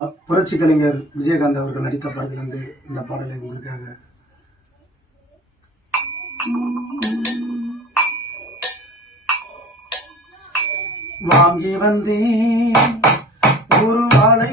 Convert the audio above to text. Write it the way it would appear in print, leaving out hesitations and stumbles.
புரட்சி கலைஞர் விஜயகாந்த் அவர்கள் நடித்த படத்திலிருந்து இந்த பாடலை உங்களுக்காக. வாங்கி வந்தேன் ஒரு வாழை